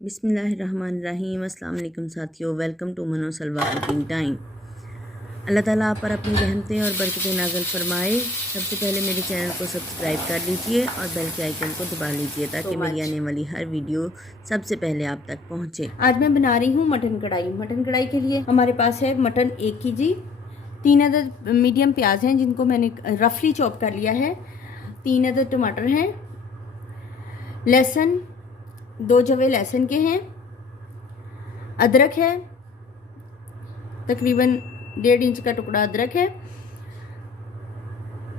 बिस्मिल्लाहिर्रहमानिर्रहीम। अस्सलाम वालेकुम साथियों, वेलकम टू मनो सलवा कुकिंग टाइम। अल्लाह ताला आप पर अपनी रहमतें और बरकतें नाज़िल फरमाए। सबसे पहले मेरे चैनल को सब्सक्राइब कर लीजिए और बेल के आइकन को दबा लीजिए ताकि मेरी आने वाली हर वीडियो सबसे पहले आप तक पहुँचे। आज मैं बना रही हूँ मटन कढ़ाई। मटन कढ़ाई के लिए हमारे पास है मटन 1 kg, 3 अदद मीडियम प्याज हैं जिनको मैंने रफली चॉप कर लिया है, 3 अदद टमाटर हैं, लहसुन 2 जवे लहसुन के हैं, अदरक है तकरीबन 1.5 इंच का टुकड़ा अदरक है,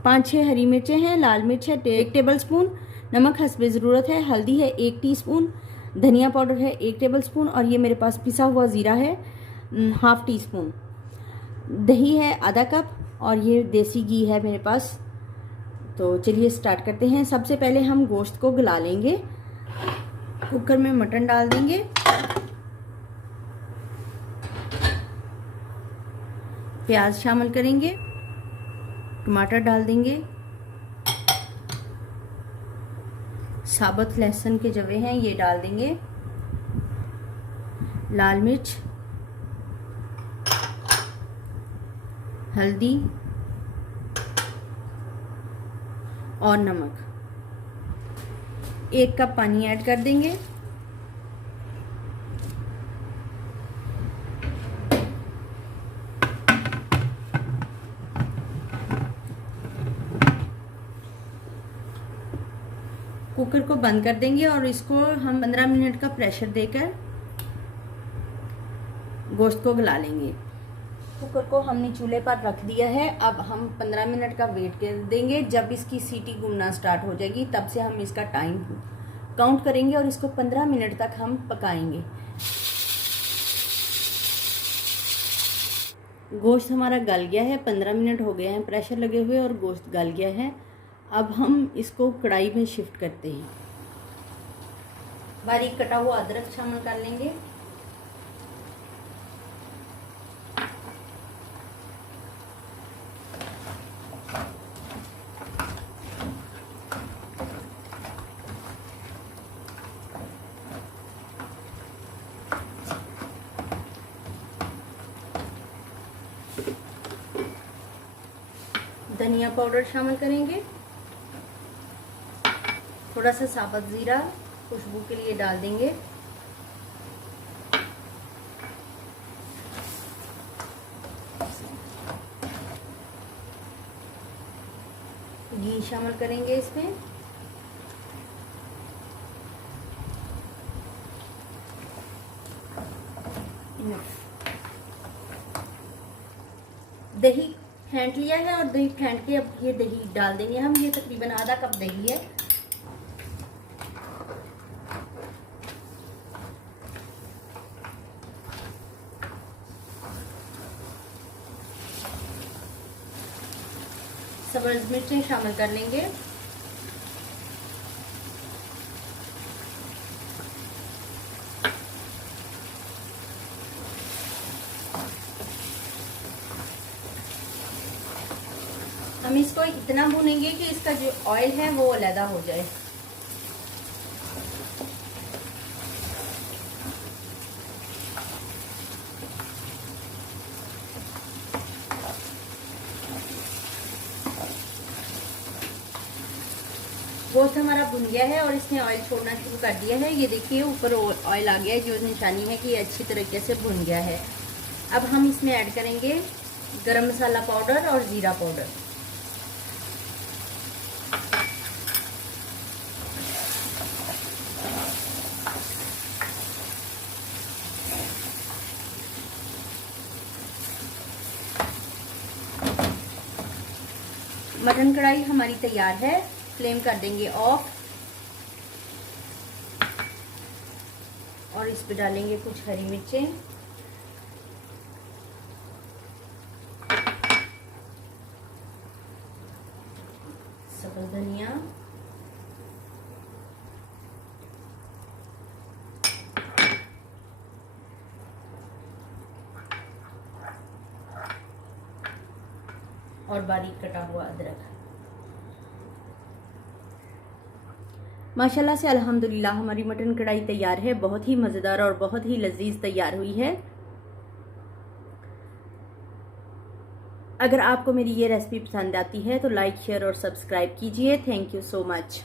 5-6 हरी मिर्चें हैं, लाल मिर्च है 1 टेबल स्पून, नमक हस्बे ज़रूरत है, हल्दी है 1 टीस्पून, धनिया पाउडर है 1 टेबल स्पून और ये मेरे पास पिसा हुआ ज़ीरा है 1/2 टीस्पून, दही है आधा कप और ये देसी घी है मेरे पास। तो चलिए स्टार्ट करते हैं। सबसे पहले हम गोश्त को गला लेंगे। कुकर में मटन डाल देंगे, प्याज शामिल करेंगे, टमाटर डाल देंगे, साबुत लहसुन के जवे हैं ये डाल देंगे, लाल मिर्च, हल्दी और नमक, 1 कप पानी ऐड कर देंगे। कुकर को बंद कर देंगे और इसको हम 15 मिनट का प्रेशर देकर गोश्त को गला लेंगे। कुकर को हमने चूल्हे पर रख दिया है। अब हम 15 मिनट का वेट कर देंगे। जब इसकी सीटी घूमना स्टार्ट हो जाएगी तब से हम इसका टाइम काउंट करेंगे और इसको 15 मिनट तक हम पकाएंगे। गोश्त हमारा गल गया है, 15 मिनट हो गए हैं प्रेशर लगे हुए और गोश्त गल गया है। अब हम इसको कढ़ाई में शिफ्ट करते हैं। बारीक कटा हुआ अदरक शामिल कर लेंगे, धनिया पाउडर शामिल करेंगे, थोड़ा सा साबुत ज़ीरा खुशबू के लिए डाल देंगे, घी शामिल करेंगे इसमें, दही फेंट लिया है और दही फेंट के अब ये दही डाल देंगे हम। ये तकरीबन आधा कप दही है। सब्ज़ मिर्चें शामिल कर लेंगे, हम इसको इतना भूनेंगे कि इसका जो ऑयल है वो अलग हो जाए। गोश्त हमारा भुन गया है और इसने ऑयल छोड़ना शुरू कर दिया है। ये देखिए ऊपर ऑयल आ गया है, जो निशानी है कि ये अच्छी तरीके से भुन गया है। अब हम इसमें ऐड करेंगे गरम मसाला पाउडर और ज़ीरा पाउडर। मटन कढ़ाई हमारी तैयार है। फ्लेम कर देंगे ऑफ और इस पे डालेंगे कुछ हरी मिर्चें, सब्ज़ धनिया, और बारीक कटा हुआ अदरक। माशाल्लाह से अल्हम्दुलिल्लाह हमारी मटन कढ़ाई तैयार है। बहुत ही मज़ेदार और बहुत ही लजीज तैयार हुई है। अगर आपको मेरी ये रेसिपी पसंद आती है तो लाइक, शेयर और सब्सक्राइब कीजिए। Thank you so much.